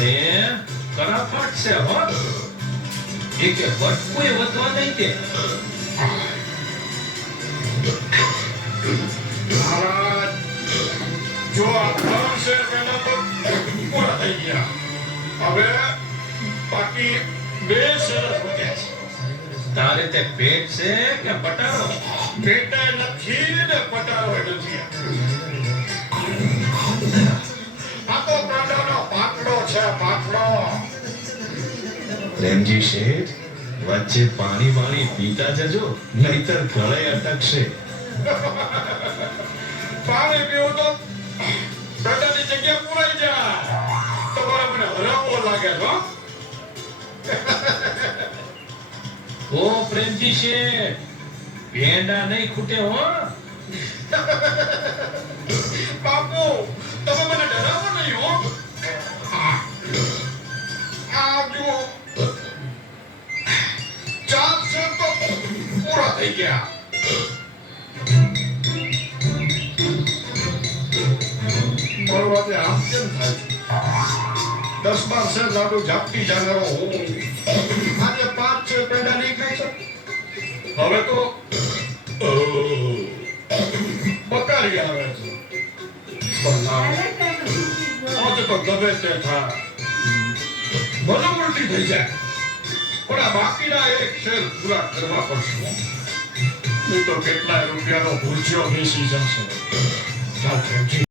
ને કરાફાટ છે હો. એકે વટકુય વધવા નહીં દે. મહારાજ જો આ ત્રણ શેર પહેલા તો પૂરા થઈ ગયા. હવે બાકી બે શેર વધ્યા છે. તારે તે પેટ છે કે પટારો? પેટે નથી ને પટારો નથી. આ તો પ્રાણનો પાટલો છે, પાટલો. પ્રેમજી શેઠ, વચ્ચે પાણી વાણી પીતા જજો, નહીતર ગળે અટકશે. પાણી પીવું તો પેટાની જગ્યા પૂરાઈ જાય. તમારે મને હરાવવો લાગે છો. ઓ પ્રેમજી શેઠ, પેંડા નહીં ખૂટે હો. બાપુ તમે મને ડરાવો નહીં હો. આ જુઓ, ચાર શેર તો પૂરા થઈ ગયા. મારું આજે આમ કેમ થાય છે? 10-12 શેર લાડુ ઝાપટી જાનારો હું આજે 5 શેર પેંડા નહીં ખાઈ શકું. હવે તો બકારી આવે છે. આજે તો ગમે તે થાય, મને ઉલટી થઈ જાય. પણ આ બાકીના એક શેર પૂરા કરવા પડશે, નહીં તો કેટલાય રૂપિયાનો ભૂસ્યો બેસી જશે. ચાલ પ્રેમજી.